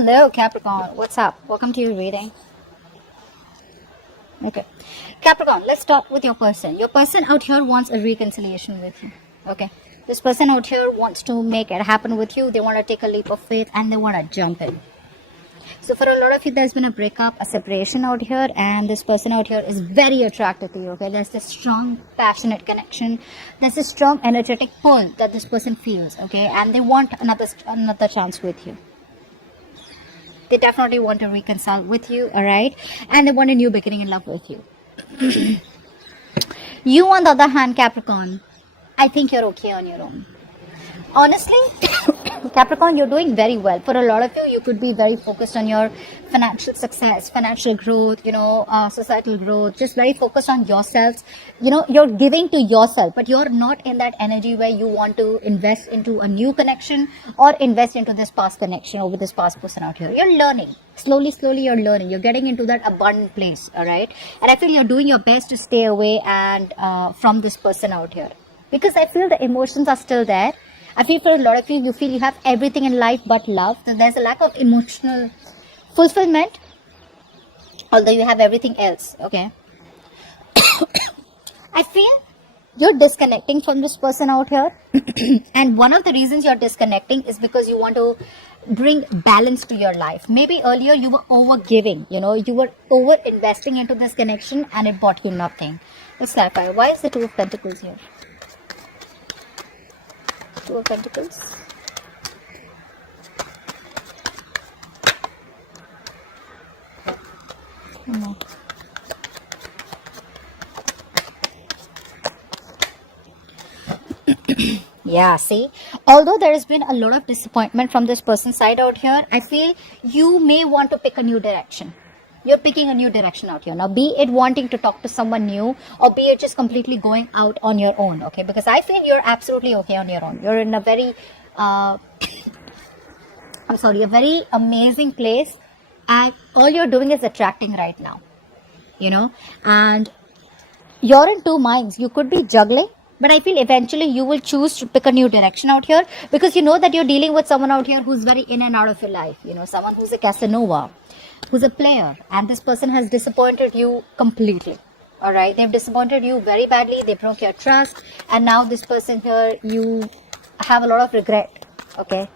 Hello, Capricorn. What's up? Welcome to your reading. Okay. Capricorn, let's start with your person. Your person out here wants a reconciliation with you. Okay. This person out here wants to make it happen with you. They want to take a leap of faith and they want to jump in. So for a lot of you, there's been a breakup, a separation out here, and this person out here is very attracted to you. Okay. There's this strong, passionate connection. There's this strong energetic pull that this person feels. Okay. And they want another chance with you. They definitely want to reconcile with you, alright? And they want a new beginning in love with you. You, on the other hand, Capricorn, I think you're okay on your own. Honestly, Capricorn, you're doing very well. For a lot of you, you could be very focused on your financial success, financial growth, societal growth, just very focused on yourselves. You're giving to yourself, but you're not in that energy where you want to invest into a new connection or invest into this past connection or with this past person out here. You're learning. Slowly, you're learning. You're getting into that abundant place, all right? And I feel you're doing your best to stay away and from this person out here. Because I feel the emotions are still there. I feel for a lot of you, you feel you have everything in life but love. So there's a lack of emotional fulfillment, although you have everything else, okay? I feel you're disconnecting from this person out here. And one of the reasons you're disconnecting is because you want to bring balance to your life. Maybe earlier you were over giving, you were over investing into this connection and it brought you nothing. Let's clarify. Why is the Two of Pentacles here? Two of Pentacles. No. Yeah, see, although there has been a lot of disappointment from this person's side out here, I feel you may want to pick a new direction. You're picking a new direction out here. Now, be it wanting to talk to someone new or be it just completely going out on your own, okay? Because I feel you're absolutely okay on your own. You're in a very, a very amazing place. And all you're doing is attracting right now, and you're in two minds. You could be juggling, but I feel eventually you will choose to pick a new direction out here because you know that you're dealing with someone out here who's very in and out of your life, someone who's a Casanova, who's a player, and this person has disappointed you completely. All right, they've disappointed you very badly. They broke your trust, and now this person here, you have a lot of regret, okay?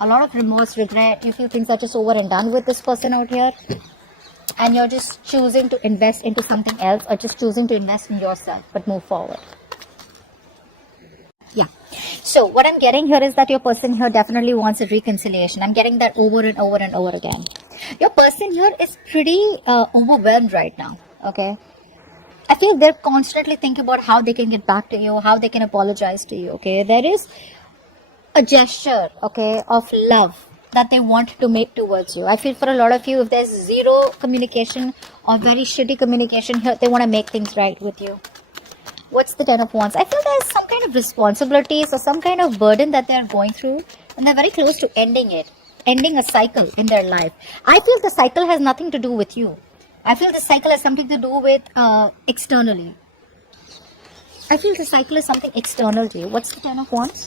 A lot of remorse, regret. You feel things are just over and done with this person out here, and you're just choosing to invest into something else or just choosing to invest in yourself, but move forward. Yeah. So what I'm getting here is that your person here definitely wants a reconciliation. I'm getting that over and over and over again. Your person here is pretty overwhelmed right now, okay? I feel they're constantly thinking about how they can get back to you, how they can apologize to you, okay? There is a gesture, okay, of love that they want to make towards you. I feel for a lot of you, if there's zero communication or very shitty communication here, they want to make things right with you. What's the Ten of Wands? I feel there's some kind of responsibilities or some kind of burden that they're going through, and they're very close to ending it, ending a cycle in their life. I feel the cycle has nothing to do with you. I feel the cycle has something to do with externally. I feel the cycle is something external to you. What's the Ten of Wands?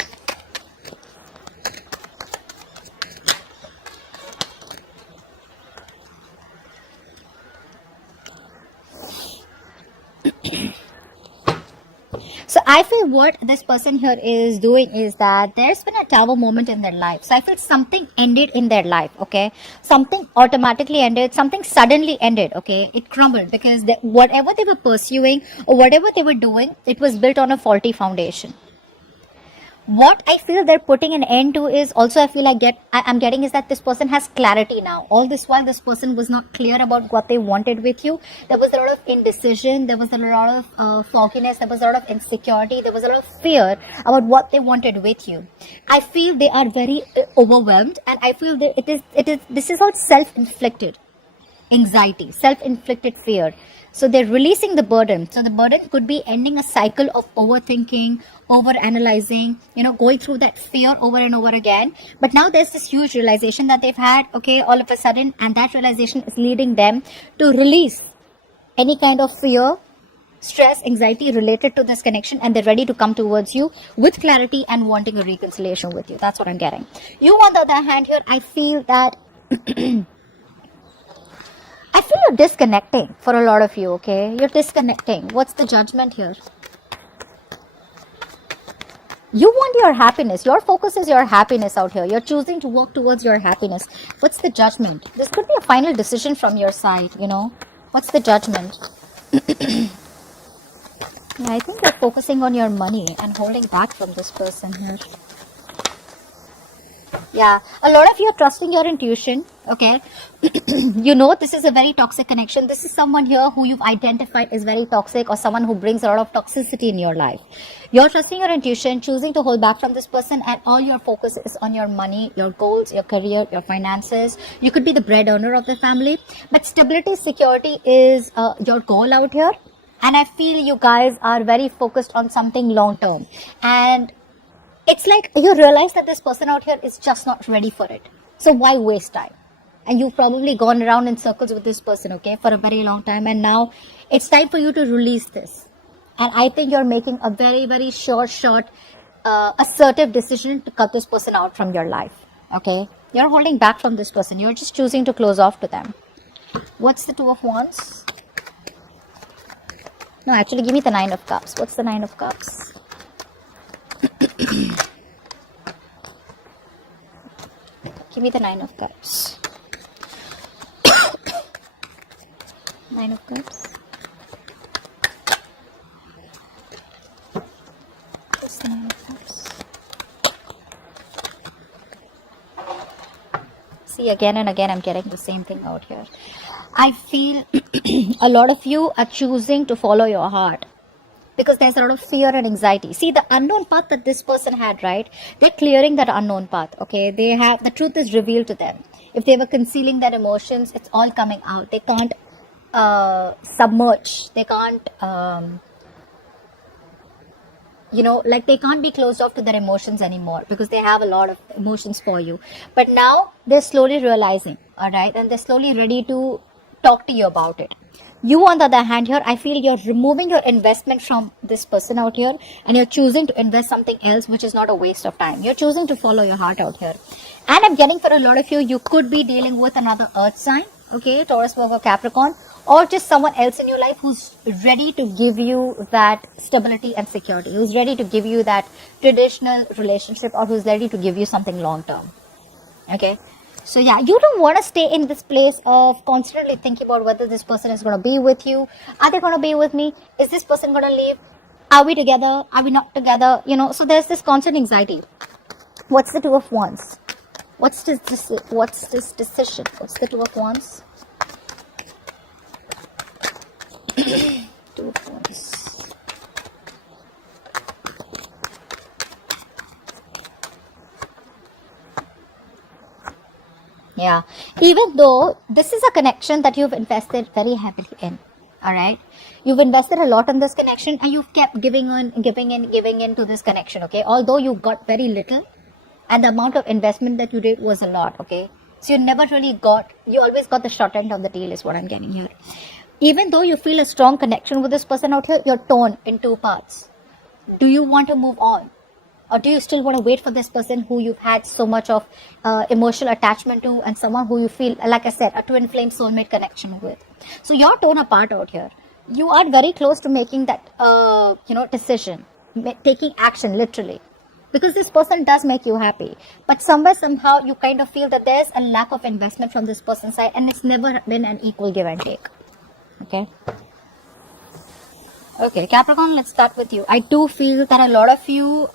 So I feel what this person here is doing is that there's been a tower moment in their life. So I feel something ended in their life, okay? Something automatically ended, something suddenly ended, okay? It crumbled because whatever they were pursuing or whatever they were doing, it was built on a faulty foundation. What I feel they're putting an end to is also I feel I'm getting is that this person has clarity now. All this while this person was not clear about what they wanted with you. There was a lot of indecision. There was a lot of fogginess. There was a lot of insecurity. There was a lot of fear about what they wanted with you. I feel they are very overwhelmed, and I feel that this is all self-inflicted anxiety, self-inflicted fear. So they're releasing the burden. So the burden could be ending a cycle of overthinking, over-analyzing, going through that fear over and over again. But now there's this huge realization that they've had, okay, all of a sudden, and that realization is leading them to release any kind of fear, stress, anxiety related to this connection, and they're ready to come towards you with clarity and wanting a reconciliation with you. That's what I'm getting. You, on the other hand here, I feel that I feel you're disconnecting for a lot of you, okay? You're disconnecting. What's the judgment here? You want your happiness. Your focus is your happiness out here. You're choosing to work towards your happiness. What's the judgment? This could be a final decision from your side, you know. What's the judgment? Yeah, I think you're focusing on your money and holding back from this person here. Yeah, a lot of you are trusting your intuition, okay? You know this is a very toxic connection. This is someone here who you've identified is very toxic, or someone who brings a lot of toxicity in your life. You're trusting your intuition, choosing to hold back from this person, and all your focus is on your money, your goals, your career, your finances. You could be the breadwinner of the family, but stability, security is your goal out here. And I feel you guys are very focused on something long term. And it's like you realize that this person out here is just not ready for it. So why waste time? And you've probably gone around in circles with this person, okay, for a very long time. And now it's time for you to release this. And I think you're making a very, very short, assertive decision to cut this person out from your life, okay? You're holding back from this person. You're just choosing to close off to them. What's the Two of Wands? No, actually, give me the Nine of Cups. What's the Nine of Cups? Give me the Nine of Cups. Nine of Cups. What's the Nine of Cups? See, again and again, I'm getting the same thing out here. I feel a lot of you are choosing to follow your heart because there's a lot of fear and anxiety. See, the unknown path that this person had, right? They're clearing that unknown path, okay? They have, the truth is revealed to them. If they were concealing their emotions, it's all coming out. They can't submerge. They can't, you know, like they can't be closed off to their emotions anymore because they have a lot of emotions for you. But now they're slowly realizing, all right? And they're slowly ready to talk to you about it. You, on the other hand, here, I feel you're removing your investment from this person out here and you're choosing to invest something else, which is not a waste of time. You're choosing to follow your heart out here. And I'm getting for a lot of you, you could be dealing with another earth sign, okay, Taurus, Virgo, Capricorn, or just someone else in your life who's ready to give you that stability and security, who's ready to give you that traditional relationship, or who's ready to give you something long term, okay? So yeah, you don't want to stay in this place of constantly thinking about whether this person is going to be with you. Are they going to be with me? Is this person going to leave? Are we together? Are we not together? You know, so there's this constant anxiety. What's the Two of Wands? What's this decision? What's the Two of Wands? Two of Wands. Yeah, even though this is a connection that you've invested very heavily in, all right? You've invested a lot in this connection and you've kept giving in to this connection, okay? Although you got very little and the amount of investment that you did was a lot, okay? So you never really got, you always got the short end of the deal is what I'm getting here. Even though you feel a strong connection with this person out here, you're torn in two parts. Do you want to move on? Or do you still want to wait for this person who you've had so much of emotional attachment to, and someone who you feel, like I said, a twin flame soulmate connection with? So you're torn apart out here. You are very close to making that, decision, taking action literally. Because this person does make you happy. But somewhere, somehow, you kind of feel that there's a lack of investment from this person's side, and it's never been an equal give and take. Okay? Okay, Capricorn, let's start with you. I do feel that a lot of you,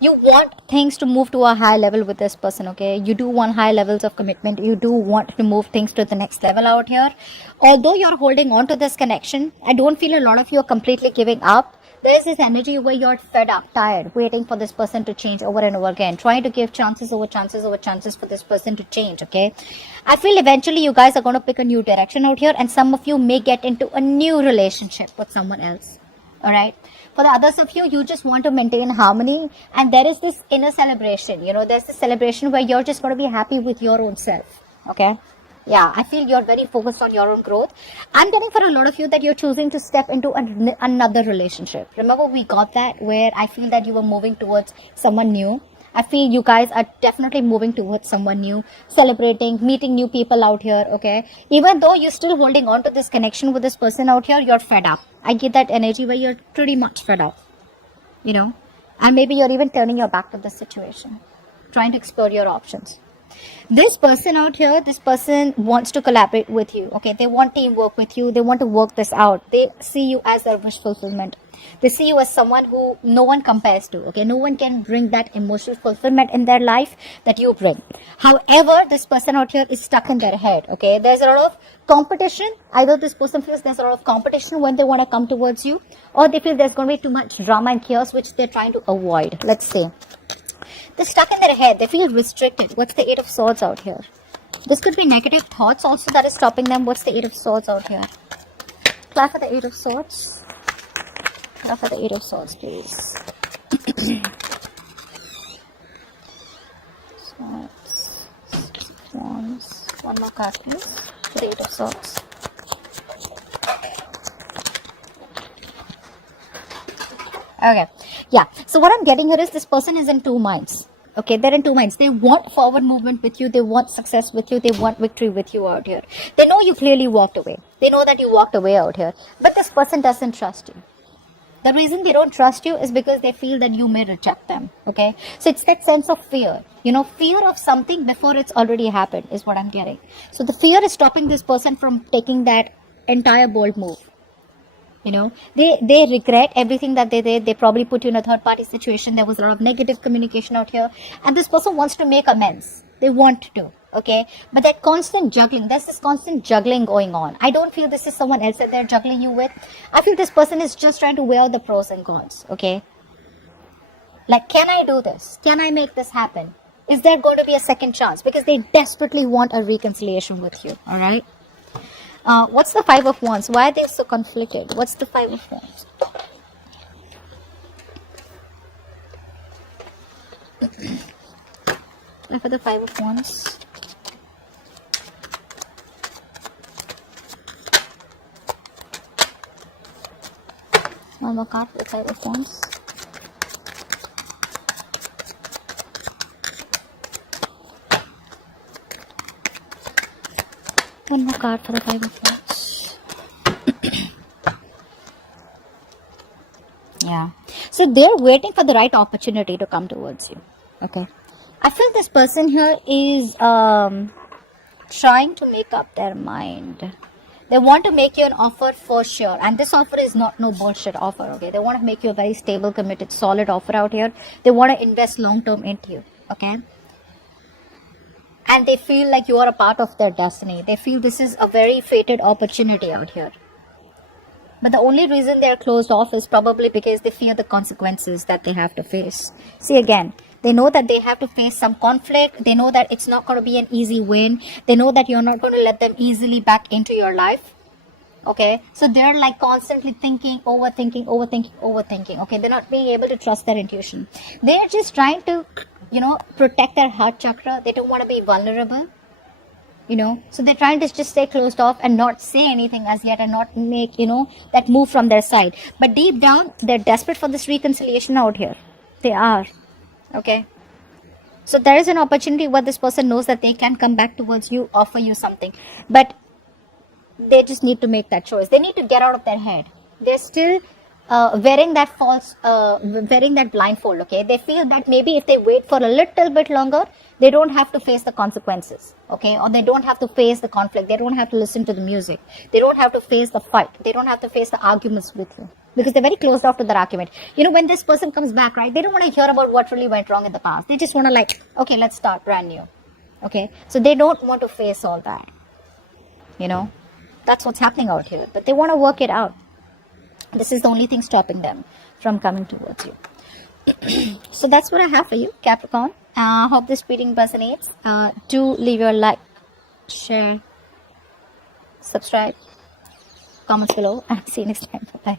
you want things to move to a high level with this person, okay? You do want high levels of commitment. You do want to move things to the next level out here. Although you're holding on to this connection, I don't feel a lot of you are completely giving up. There's this energy where you're fed up, tired, waiting for this person to change over and over again, trying to give chances over chances for this person to change, okay? I feel eventually you guys are going to pick a new direction out here, and some of you may get into a new relationship with someone else, all right? For the others of you, you just want to maintain harmony, and there is this inner celebration, you know, there's this celebration where you're just going to be happy with your own self, okay? Yeah, I feel you're very focused on your own growth. I'm getting for a lot of you that you're choosing to step into another relationship. Remember, we got that where I feel that you were moving towards someone new. I feel you guys are definitely moving towards someone new, celebrating, meeting new people out here, okay? Even though you're still holding on to this connection with this person out here, you're fed up. I get that energy where you're pretty much fed up, you know? And maybe you're even turning your back to the situation, trying to explore your options. This person out here, this person wants to collaborate with you, okay? They want teamwork with you. They want to work this out. They see you as their wish fulfillment. They see you as someone who no one compares to, okay? No one can bring that emotional fulfillment in their life that you bring. However, this person out here is stuck in their head, okay? There's a lot of competition. Either this person feels there's a lot of competition when they want to come towards you, or they feel there's going to be too much drama and chaos which they're trying to avoid. Let's see. They're stuck in their head. They feel restricted. What's the Eight of Swords out here? This could be negative thoughts also that is stopping them. What's the Eight of Swords out here? Clap for the Eight of Swords. Clap for the Eight of Swords, please. Swords. Wands. One more card, please. For the Eight of Swords. Okay. Yeah. So what I'm getting here is this person is in two minds. Okay, they're in two minds. They want forward movement with you. They want success with you. They want victory with you out here. They know you clearly walked away. They know that you walked away out here. But this person doesn't trust you. The reason they don't trust you is because they feel that you may reject them. Okay, so it's that sense of fear. You know, fear of something before it's already happened is what I'm getting. So the fear is stopping this person from taking that entire bold move. You know, they regret everything that they did. They probably put you in a third party situation. There was a lot of negative communication out here. And this person wants to make amends. They want to. Okay. But that constant juggling, there's this constant juggling going on. I don't feel this is someone else that they're juggling you with. I feel this person is just trying to weigh out the pros and cons. Okay. Like, can I do this? Can I make this happen? Is there going to be a second chance? Because they desperately want a reconciliation with you. All right. What's the Five of Wands? Why are they so conflicted? What's the Five of Wands? For the Five of Wands. One more card for the Five of Wands. One more card for the Five of Wands. Yeah. So they're waiting for the right opportunity to come towards you. Okay. I feel this person here is trying to make up their mind. They want to make you an offer for sure. And this offer is not no bullshit offer. Okay. They want to make you a very stable, committed, solid offer out here. They want to invest long term into you. Okay. And they feel like you are a part of their destiny. They feel this is a very fated opportunity out here. But the only reason they're closed off is probably because they fear the consequences that they have to face. See, again, they know that they have to face some conflict. They know that it's not going to be an easy win. They know that you're not going to let them easily back into your life. Okay, so they're like constantly thinking, overthinking. Okay, they're not being able to trust their intuition. They're just trying to, you know, protect their heart chakra. They don't want to be vulnerable, you know, so they're trying to just stay closed off and not say anything as yet and not make, you know, that move from their side. But deep down, they're desperate for this reconciliation out here. They are. Okay, so there is an opportunity where this person knows that they can come back towards you, offer you something, but they just need to make that choice. They need to get out of their head. They're still wearing that blindfold. Okay, they feel that maybe if they wait for a little bit longer, they don't have to face the consequences. Okay, or they don't have to face the conflict. They don't have to listen to the music. They don't have to face the fight. They don't have to face the arguments with you, because they're very closed off to their argument. You know, when this person comes back, right, they don't want to hear about what really went wrong in the past. They just want to like, okay, let's start brand new. Okay, so they don't want to face all that. You know, that's what's happening out here. But they want to work it out. This is the only thing stopping them from coming towards you. So that's what I have for you, Capricorn. Hope this reading resonates. Do leave your like, share, subscribe, comments below, and see you next time. Bye.